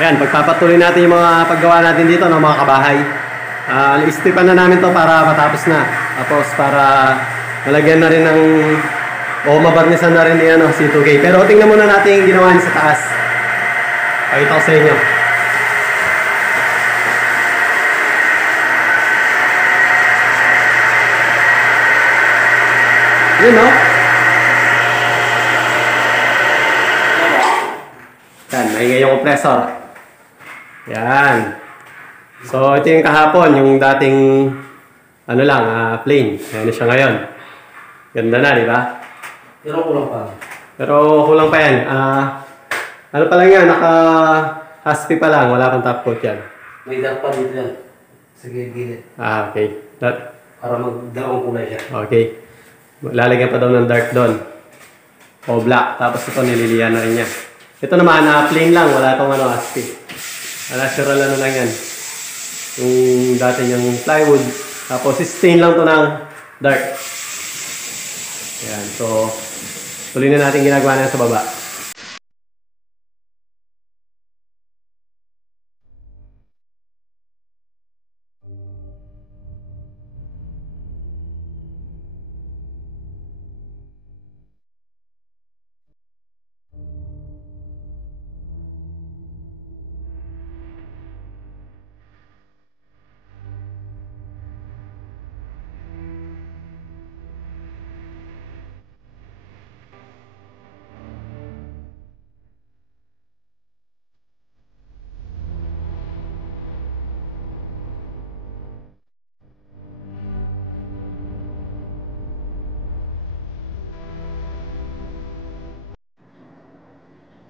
Ayan, pagpapatuloy natin yung mga paggawa natin dito ng mga kabahay. Istipan na namin to para matapos na. Tapos para nalagyan na rin ng mabarnisan na rin ni C2K. Pero tingnan muna natin yung ginawa niya sa taas. Pakita ko sa inyo. Yun, no? Yan, maingay yung compressor. Yan. So, ito yung kahapon, yung dating plain. Ayan na siya ngayon. Ganda na, di ba? Pero kulang pa. Pero kulang pa yan. Ano pa lang yan, naka-haspi pa lang. Wala pang top coat yan. May dark pa dito yan. Sa gilid. Okay. Para magdalawang kulay siya. Okay. Lalagyan pa daw ng dark doon. O black. Tapos ito nililiyan na rin niya. Ito naman, plain lang. Wala itong haspi. Natural lang yan. Yung dati niyang plywood. Tapos stain lang to ng dark. Ayan. So, tuloy na natin ginagawa na sa baba.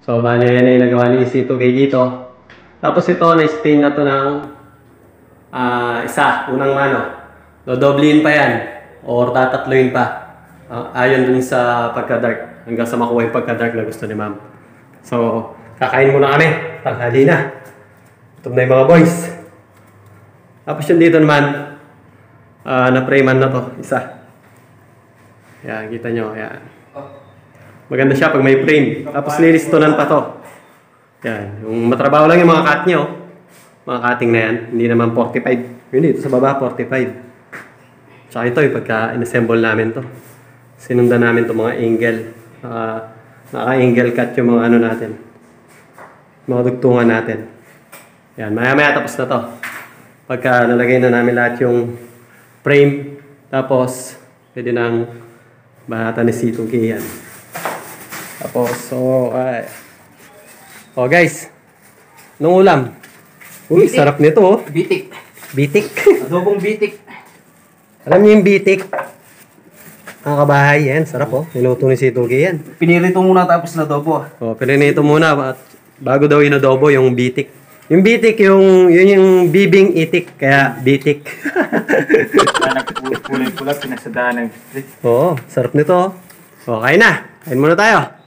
So, bali yan na yung nagawa ni C2K dito. Tapos ito, na-stain na to ng unang mano. Dodoblihin pa yan. Or tatatluin pa. Ayon dun sa pagka-dark. Hanggang sa makuha yung pagka-dark na gusto ni ma'am. So, kakain muna kami. Tanghali na. Ito na yung mga boys. Tapos yung dito naman, na-framean na to. Isa. Yan, kita nyo. Yan. Maganda siya pag may frame. Tapos lilistonan pa to. Yan. Yung matrabaho lang yung mga cut nyo. Mga cutting na yan. Hindi naman 45. Yun dito sa baba, 45. Tsaka ito yung pagka inassemble namin to. Sinundan namin to mga angle. Naka-angle cut yung mga natin. Mga dugtungan natin. Yan. Maya-maya tapos na to. Pagka nalagay na namin lahat yung frame. Tapos, pwede nang bahata ni C2K yan. Tapos, guys. Anong ulam? Uy, bitik. Sarap nito, oh. Bitik. Bitik. Adobong bitik. Alam niyo yung bitik? Ang kabahay, yan. Sarap, oh. Niluto ni C2K yan. Pinirito muna tapos na adobo. Pinirito muna. Bago daw yung adobo, yung bitik. Yung bitik, yun yung bibing itik. Kaya, bitik. Nagkulay-kulay, pinasadaan ng bitik. Oo, sarap nito, oh. Kain na. Kain muna tayo.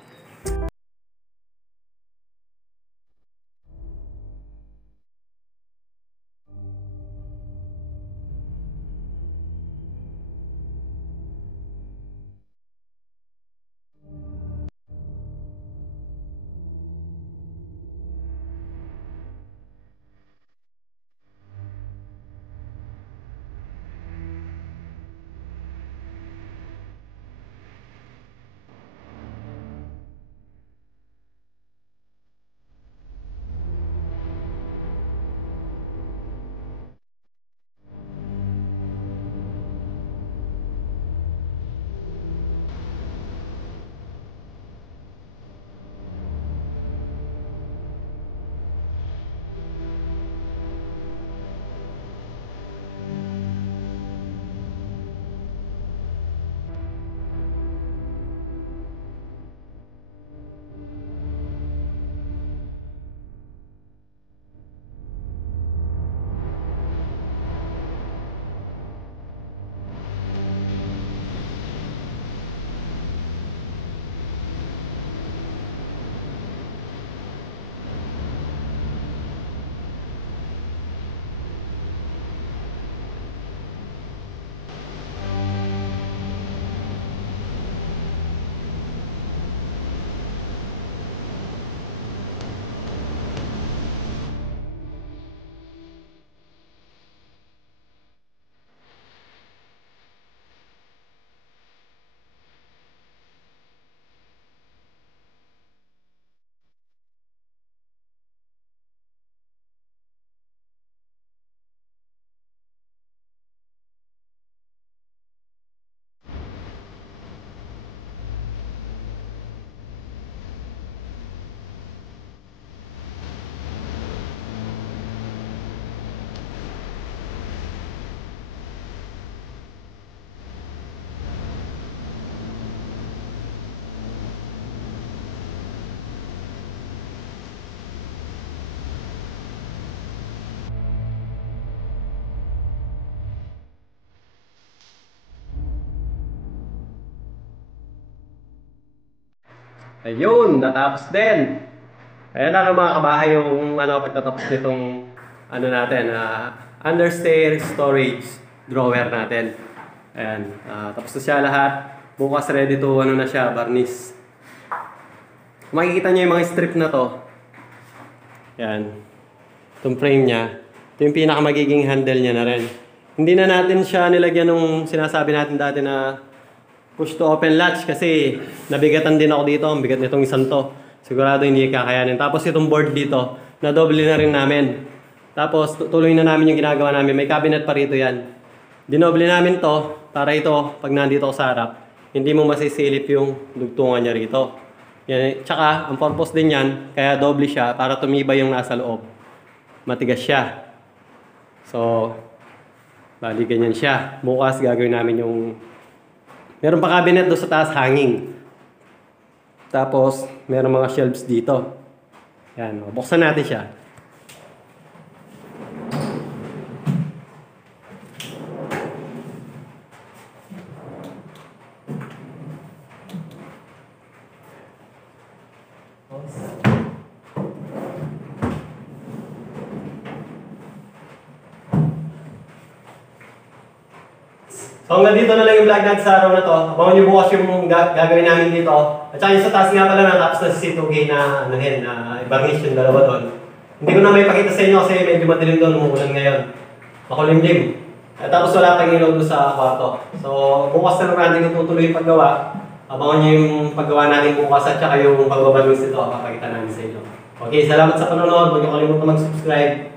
Ayun, natapos din. Ayan na mga kabahay yung pagtatapos nitong natin, understair storage drawer natin. Ayan, tapos na siya lahat. Bukas ready to na siya, varnish. Kung makikita niyo yung mga strip na to. Ayan. Itong frame niya. Ito yung pinaka magiging handle niya na rin. Hindi na natin siya nilagyan nung sinasabi natin dati na push to open latch kasi nabigatan din ako dito. Ang bigat nitong isang to. Sigurado hindi kakayanin. Tapos itong board dito, nadoble na rin namin. Tapos tuloy na namin yung ginagawa namin. May cabinet pa rito yan. Dinoble namin to para ito, pag nandito ako sa harap, hindi mo masisilip yung dugtungan niya rito. Yan. Tsaka, ang purpose din yan, kaya doble siya para tumibay yung nasa loob. Matigas siya. So, bali ganyan siya. Bukas gagawin namin yung meron pa cabinet doon sa taas, hanging. Tapos, meron mga shelves dito. Yan, buksan natin siya. So hanggang dito na lang yung vlog natin sa araw na to. Abangan nyo bukas yung gagawin namin dito. At saka yung sa taas nga pala natapos na si C2K na i-varnish yung dalawa doon. Hindi ko na may pakita sa inyo kasi medyo madilim doon, umuulan ngayon. Makulimlim. At tapos wala pang ilaw doon sa kwarto. So bukas na naman natin itutuloy yung paggawa. Abangan nyo yung paggawa natin bukas at saka yung pagbabalwis nito. Papakita namin sa inyo. Okay, salamat sa panonood. Huwag niyo kalimutan mag-subscribe.